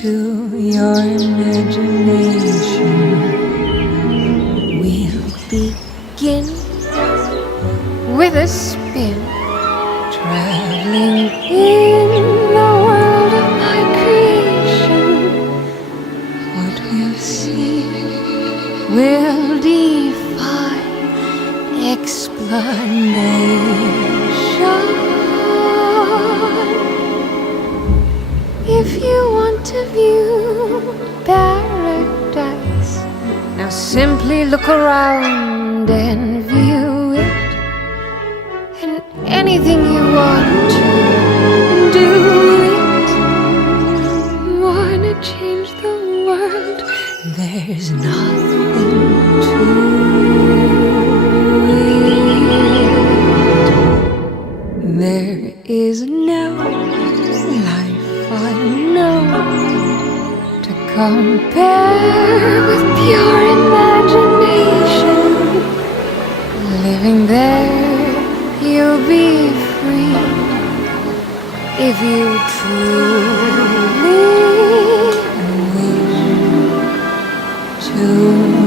to your imagination. We'll begin with a spin, traveling in the world of my creation. What we'll see will defy explanation. If you want to view paradise, now simply look around and view it. And anything you want to do it. Wanna change the world? There's nothing to it. There is no life I know to compare with pure imagination. Living there, you'll be free if you truly wish to.